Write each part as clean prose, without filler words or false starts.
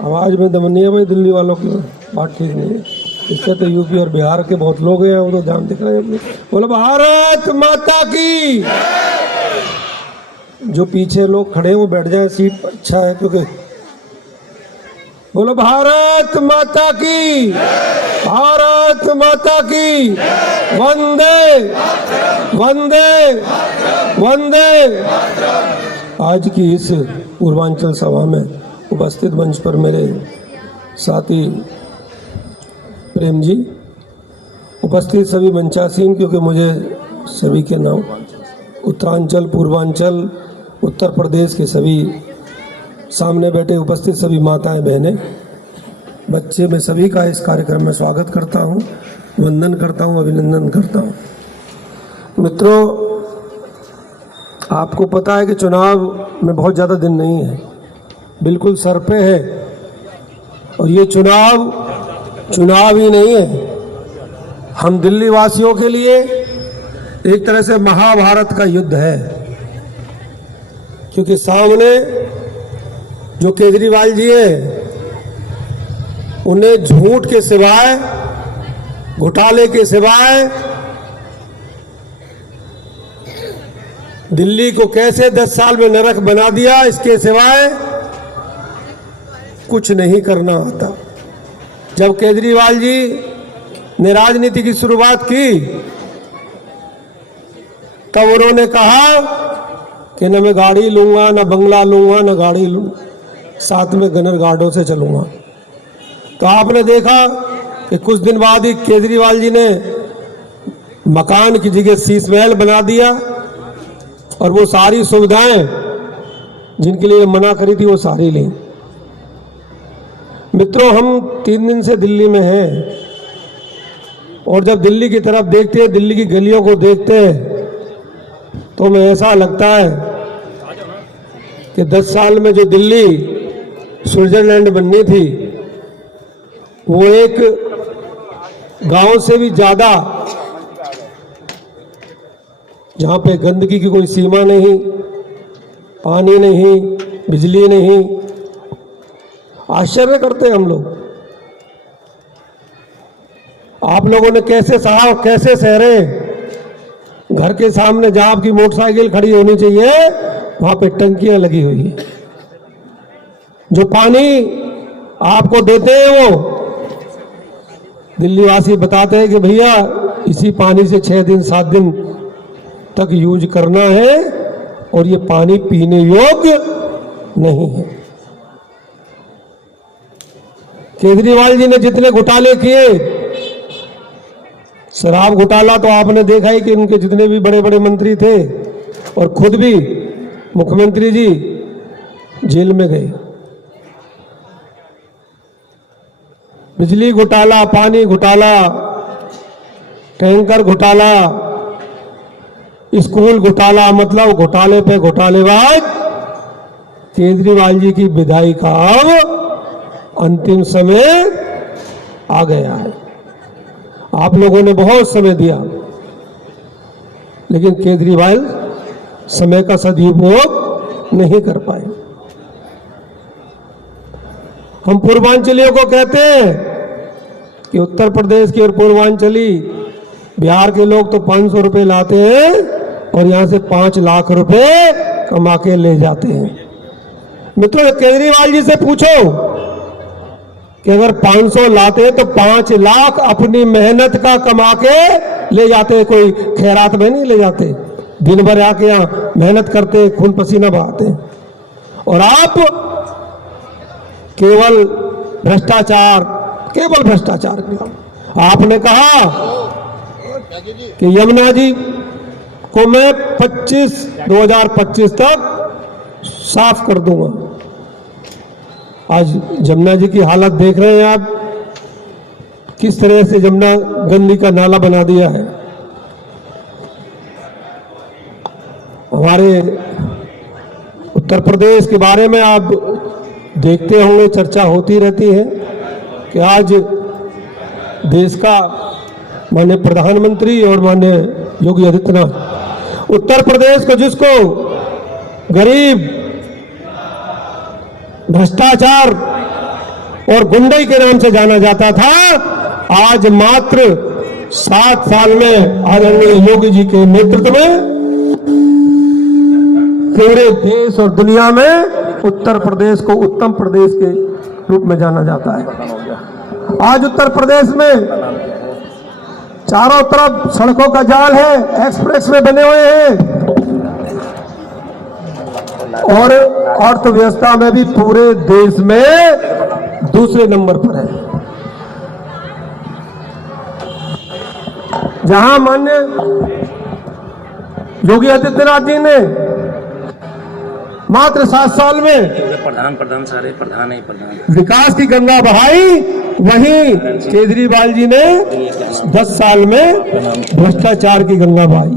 आवाज़ में दम नहीं है भाई, दिल्ली वालों की बात ठीक नहीं है। इससे तो यूपी और बिहार के बहुत लोग हैं, वो तो ध्यान दिख रहे हैं। बोलो भारत माता की। जो पीछे लोग खड़े हैं वो बैठ जाए, सीट पर अच्छा है, क्योंकि बोलो भारत माता की, भारत माता की। वंदे वंदे वंदे। आज की इस पूर्वांचल सभा में उपस्थित मंच पर मेरे साथी प्रेम जी, उपस्थित सभी मंचासीन, क्योंकि मुझे सभी के नाम, उत्तरांचल, पूर्वांचल, उत्तर प्रदेश के सभी सामने बैठे उपस्थित सभी माताएं, बहनें, बच्चे, मैं सभी का इस कार्यक्रम में स्वागत करता हूं, वंदन करता हूं, अभिनंदन करता हूं। मित्रों, आपको पता है कि चुनाव में बहुत ज़्यादा दिन नहीं है, बिल्कुल सर पे है। और ये चुनाव ही नहीं है, हम दिल्ली वासियों के लिए एक तरह से महाभारत का युद्ध है। क्योंकि सामने जो केजरीवाल जी हैं, उन्हें झूठ के सिवाय, घोटाले के सिवाय, दिल्ली को कैसे 10 साल में नरक बना दिया, इसके सिवाय कुछ नहीं करना आता। जब केजरीवाल जी ने राजनीति की शुरुआत की, तब उन्होंने कहा कि न मैं गाड़ी लूंगा, न बंगला लूंगा, न गाड़ी लूंगा, साथ में गनर गार्डों से चलूंगा। तो आपने देखा कि कुछ दिन बाद ही केजरीवाल जी ने मकान की जगह शीश महल बना दिया, और वो सारी सुविधाएं जिनके लिए मना करी थी वो सारी ली। मित्रों, हम 3 दिन से दिल्ली में हैं, और जब दिल्ली की तरफ देखते हैं, दिल्ली की गलियों को देखते हैं, तो हमें ऐसा लगता है कि 10 साल में जो दिल्ली स्विट्जरलैंड बननी थी, वो एक गांव से भी ज्यादा, जहां पे गंदगी की कोई सीमा नहीं, पानी नहीं, बिजली नहीं। आश्चर्य करते हैं हम लोग। आप लोगों ने कैसे सहा, कैसे सहरे। घर के सामने जहां आपकी मोटरसाइकिल खड़ी होनी चाहिए, वहां पे टंकियां लगी हुई है। जो पानी आपको देते हैं, वो दिल्ली वासी बताते हैं कि भैया इसी पानी से 6 दिन 7 दिन तक यूज करना है, और ये पानी पीने योग्य नहीं है। केजरीवाल जी ने जितने घोटाले किए, शराब घोटाला तो आपने देखा ही कि उनके जितने भी बड़े बड़े मंत्री थे, और खुद भी मुख्यमंत्री जी जेल में गए। बिजली घोटाला, पानी घोटाला, टैंकर घोटाला, स्कूल घोटाला, मतलब घोटाले पे घोटालेबाज। केजरीवाल जी की विदाई का अब अंतिम समय आ गया है। आप लोगों ने बहुत समय दिया, लेकिन केजरीवाल समय का सदुपयोग नहीं कर पाए। हम पूर्वांचलियों को कहते हैं कि उत्तर प्रदेश के और पूर्वांचली, बिहार के लोग तो 500 रुपए लाते हैं और यहां से 5 लाख रुपए कमा के ले जाते हैं। मित्रों, केजरीवाल जी से पूछो कि अगर 500 लाते तो 5 लाख अपनी मेहनत का कमा के ले जाते, कोई खैरात में नहीं ले जाते। दिन भर आके यहाँ मेहनत करते, खून पसीना बहाते, और आप केवल भ्रष्टाचार, केवल भ्रष्टाचार। आपने कहा कि यमुना जी को मैं 2025 तक साफ कर दूंगा। आज जमुना जी की हालत देख रहे हैं आप, किस तरह से जमुना गंदी का नाला बना दिया है। हमारे उत्तर प्रदेश के बारे में आप देखते होंगे, चर्चा होती रहती है कि आज देश का माननीय प्रधानमंत्री और माननीय योगी आदित्यनाथ, उत्तर प्रदेश को जिसको गरीब, भ्रष्टाचार और गुंडई के नाम से जाना जाता था, आज मात्र 7 साल में आदरणीय योगी जी के नेतृत्व में पूरे देश और दुनिया में उत्तर प्रदेश को उत्तम प्रदेश के रूप में जाना जाता है। आज उत्तर प्रदेश में चारों तरफ सड़कों का जाल है, एक्सप्रेस वे बने हुए हैं और अर्थव्यवस्था में भी पूरे देश में दूसरे नंबर पर है। जहां माननीय योगी आदित्यनाथ जी ने मात्र 7 साल में प्रधान सारे प्रधान ही प्रधान विकास की गंगा बहाई, वहीं केजरीवाल जी ने 10 साल में भ्रष्टाचार की गंगा बहाई।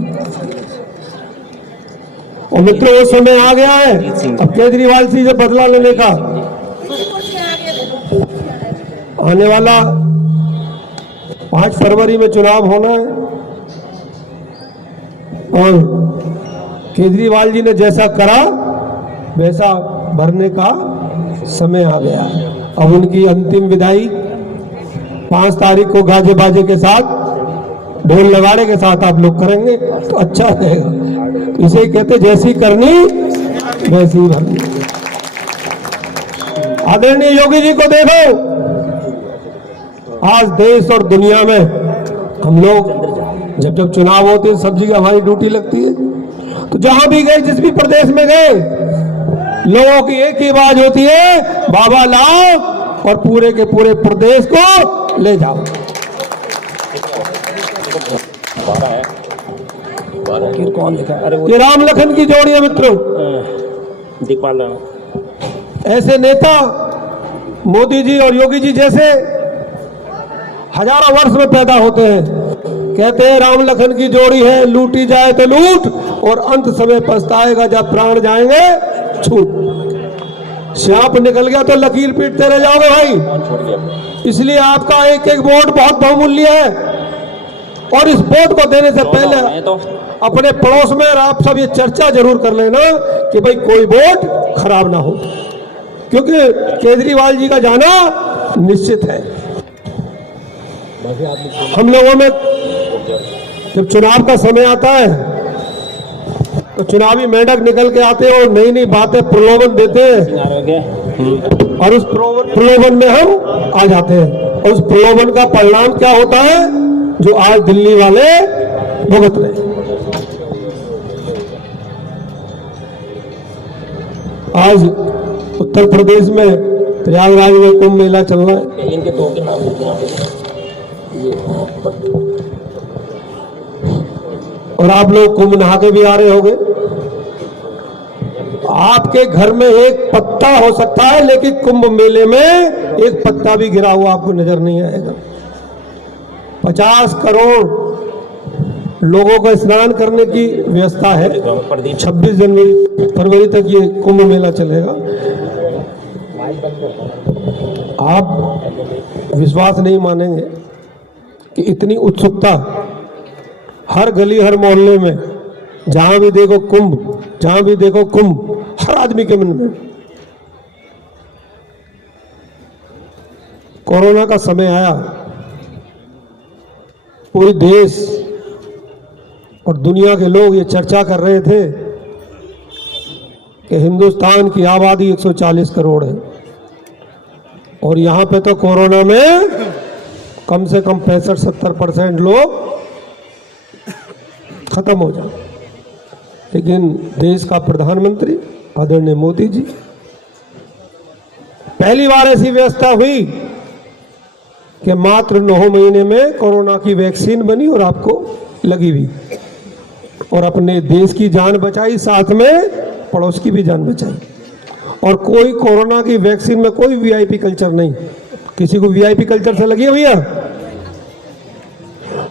और मित्रों, वो समय आ गया है अब केजरीवाल से जो बदला लेने का। आने वाला 5 फरवरी में चुनाव होना है और केजरीवाल जी ने जैसा करा वैसा भरने का समय आ गया। अब उनकी अंतिम विदाई 5 तारीख को गाजे बाजे के साथ, ढोल नगाड़े के साथ आप लोग करेंगे तो अच्छा रहेगा। इसे कहते जैसी करनी वैसी भरनी। आदरणीय योगी जी को देखो, आज देश और दुनिया में हम लोग जब चुनाव होते हैं, सब जगह हमारी ड्यूटी लगती है, तो जहां भी गए, जिस भी प्रदेश में गए, लोगों की एक ही आवाज होती है, बाबा लाओ और पूरे के पूरे प्रदेश को ले जाओ। कौन लिखा? अरे ये राम लखन की जोड़ी है मित्रों। दिखपाल ऐसे नेता मोदी जी और योगी जी जैसे हजारों वर्ष में पैदा होते हैं। कहते हैं राम लखन की जोड़ी है, लूटी जाए तो लूट और अंत समय पछताएगा जब प्राण जाएंगे छूट। सांप निकल गया तो लकीर पीटते रह जाओगे भाई। इसलिए आपका एक एक वोट बहुत बहुमूल्य है और इस वोट को देने से पहले अपने पड़ोस में आप सब ये चर्चा जरूर कर लेना कि भाई कोई वोट खराब ना हो, क्योंकि केजरीवाल जी का जाना निश्चित है। हम लोगों में जब चुनाव का समय आता है तो चुनावी मेंढक निकल के आते हैं और नई नई बातें प्रलोभन देते हैं और उस प्रलोभन में हम आ जाते हैं और उस प्रलोभन का परिणाम क्या होता है जो आज दिल्ली वाले भुगत रहे। आज उत्तर प्रदेश में प्रयागराज में कुंभ मेला चल रहा है। इनके दो के नाम और आप लोग कुंभ नहा के भी आ रहे होंगे। आपके घर में एक पत्ता हो सकता है, लेकिन कुंभ मेले में एक पत्ता भी गिरा हुआ आपको नजर नहीं आएगा। 50 करोड़ लोगों को स्नान करने की व्यवस्था है। 26 फरवरी तक ये कुंभ मेला चलेगा। आप विश्वास नहीं मानेंगे कि इतनी उत्सुकता हर गली हर मोहल्ले में, जहां भी देखो कुंभ, जहां भी देखो कुंभ, हर आदमी के मन में। कोरोना का समय आया, पूरे देश और दुनिया के लोग ये चर्चा कर रहे थे कि हिंदुस्तान की आबादी 140 करोड़ है और यहां पे तो कोरोना में कम से कम 65-70% लोग खत्म हो जाए। लेकिन देश का प्रधानमंत्री आदरणीय मोदी जी, पहली बार ऐसी व्यवस्था हुई कि मात्र 9 महीने में कोरोना की वैक्सीन बनी और आपको लगी हुई और अपने देश की जान बचाई, साथ में पड़ोस की भी जान बचाई। और कोई कोरोना की वैक्सीन में कोई वीआईपी कल्चर नहीं। किसी को वीआईपी कल्चर से लगी है भैया?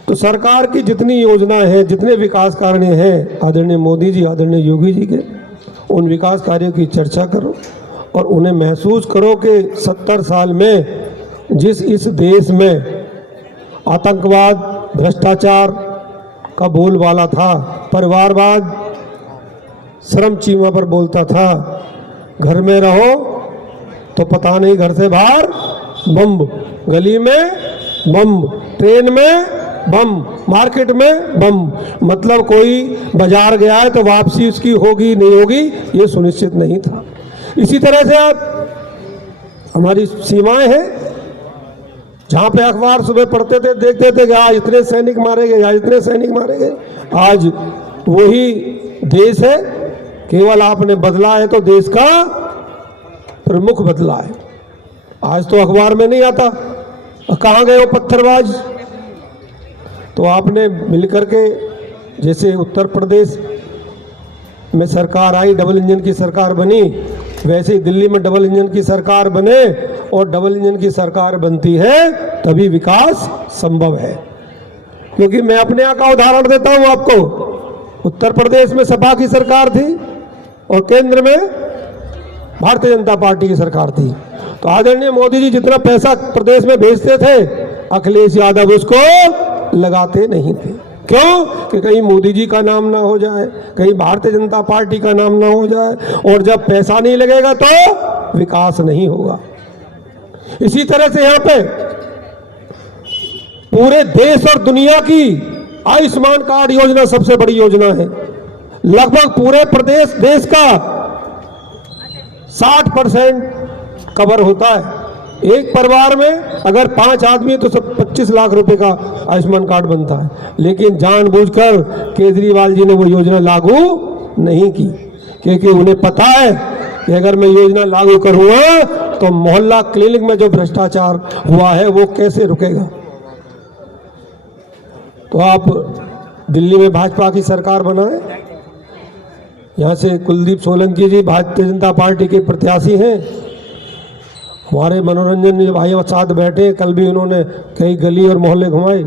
तो सरकार की जितनी योजनाएं हैं, जितने विकास कार्य हैं आदरणीय मोदी जी, आदरणीय योगी जी के, उन विकास कार्यों की चर्चा करो और उन्हें महसूस करो कि 70 साल में जिस इस देश में आतंकवाद, भ्रष्टाचार का बोलबाला था, परिवारवाद श्रम सीमा पर बोलता था, घर में रहो तो पता नहीं घर से बाहर बम, गली में बम, ट्रेन में बम, मार्केट में बम। मतलब कोई बाजार गया है तो वापसी उसकी होगी नहीं होगी ये सुनिश्चित नहीं था। इसी तरह से आप हमारी सीमाएं हैं, जहां पे अखबार सुबह पढ़ते थे, देखते थे कि आज इतने सैनिक मारे गए, आज इतने सैनिक मारे गए। आज वही देश है, केवल आपने बदला है तो देश का प्रमुख बदला है। आज तो अखबार में नहीं आता, कहाँ गए वो पत्थरबाज। तो आपने मिलकर के, जैसे उत्तर प्रदेश में सरकार आई, डबल इंजन की सरकार बनी, वैसे ही दिल्ली में डबल इंजन की सरकार बने, और डबल इंजन की सरकार बनती है तभी विकास संभव है। क्योंकि मैं अपने यहाँ का उदाहरण देता हूँ आपको। उत्तर प्रदेश में सपा की सरकार थी और केंद्र में भारतीय जनता पार्टी की सरकार थी। तो आदरणीय मोदी जी जितना पैसा प्रदेश में भेजते थे, अखिलेश यादव उसको लगाते नहीं थे। क्यों? कि कहीं मोदी जी का नाम ना हो जाए, कहीं भारतीय जनता पार्टी का नाम ना हो जाए, और जब पैसा नहीं लगेगा तो विकास नहीं होगा। इसी तरह से यहाँ पे पूरे देश और दुनिया की आयुष्मान कार्ड योजना सबसे बड़ी योजना है। लगभग पूरे प्रदेश देश का 60% कवर होता है। एक परिवार में अगर 5 आदमी तो सब 25 लाख रुपए का आयुष्मान कार्ड बनता है। लेकिन जानबूझकर केजरीवाल जी ने वो योजना लागू नहीं की, क्योंकि उन्हें पता है कि अगर मैं योजना लागू करूंगा तो मोहल्ला क्लिनिक में जो भ्रष्टाचार हुआ है वो कैसे रुकेगा। तो आप दिल्ली में भाजपा की सरकार बनाए, यहाँ से कुलदीप सोलंकी जी भारतीय जनता पार्टी के प्रत्याशी हैं। हमारे मनोरंजन भाई साथ बैठे, कल भी उन्होंने कई गली और मोहल्ले घुमाए।